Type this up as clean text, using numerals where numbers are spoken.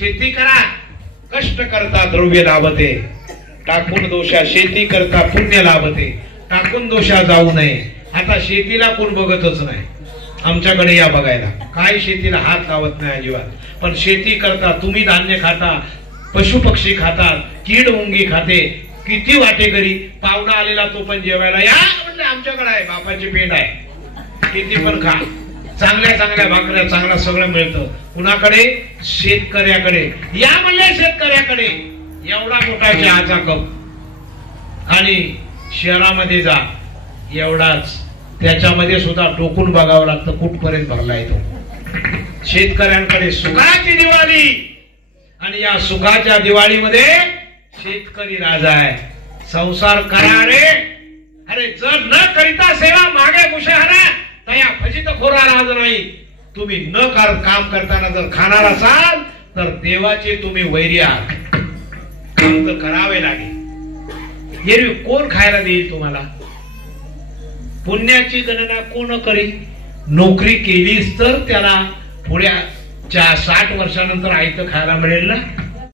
शेती करा, कष्ट करता द्रव्य लाभते, टाकून दोषा शेती करता पुण्य लाभते, टाकून दोषा जाऊ नये. आता शेतीला कोण बघतच नाही. आमच्याकडे या बघायला, काय शेतीला हात लावत नाही अजिबात. पण शेती करता, तुम्ही धान्य खाता, पशु पक्षी खातात, कीड मुंगी खाते. किती वाटेकरी पाहुणा आलेला तो पण जेवायला या म्हणजे आमच्याकडे आहे, बापाची पेंड आहे, किती पण खा, चांगल्या चांगल्या भाकऱ्या, चांगलं सगळं मिळतं. कुणाकडे? शेतकऱ्याकडे. या म्हणले शेतकऱ्याकडे एवढा मोठा चहाचा कप, आणि शहरामध्ये जा एवढाच, त्याच्यामध्ये सुद्धा टोकून बघावं लागतं कुठपर्यंत भरलाय तो. शेतकऱ्यांकडे सुखाची दिवाळी, आणि या सुखाच्या दिवाळीमध्ये शेतकरी राजा आहे. संसार करा रे, अरे जर न करिता सेवा मागे मुशहरा तया फजित खोरा राज नाही. तुम्ही न काम करताना जर खाणार असाल तर देवाचे तुम्ही वैरी आहात. काम तर करावे लागेल. एरवी कोण खायला देईल तुम्हाला? पुण्याची गणना कोण करी? नोकरी केलीच तर त्याला पुढ्या 60 वर्षानंतर आयतं खायला मिळेल ना.